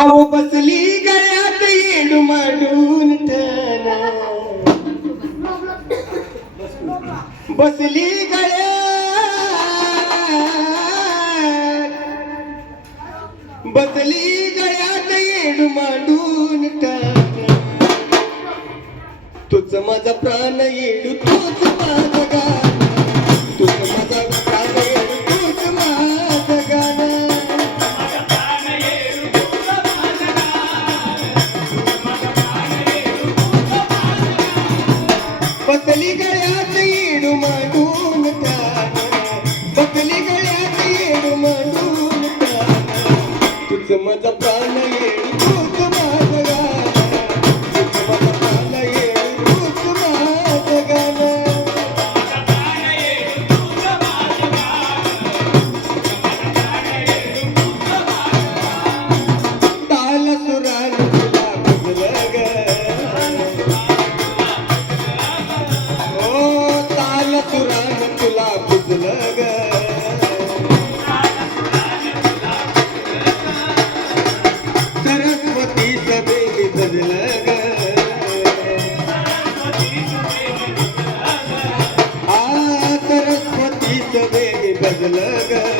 अहो बसली गळ्यात येडू माडून बसली गळ्यात. बसली गळ्यात येडू माडून तुझं माझा प्राण येडू तोच माझा पतली गळ्यात येडू मांडून पतली गळ्यात येडू मांडून तुझं मजा ಜಗ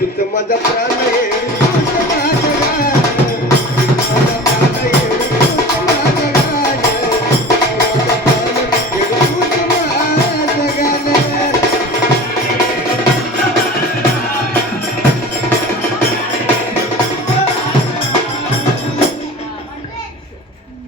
तुझ माझा प्राण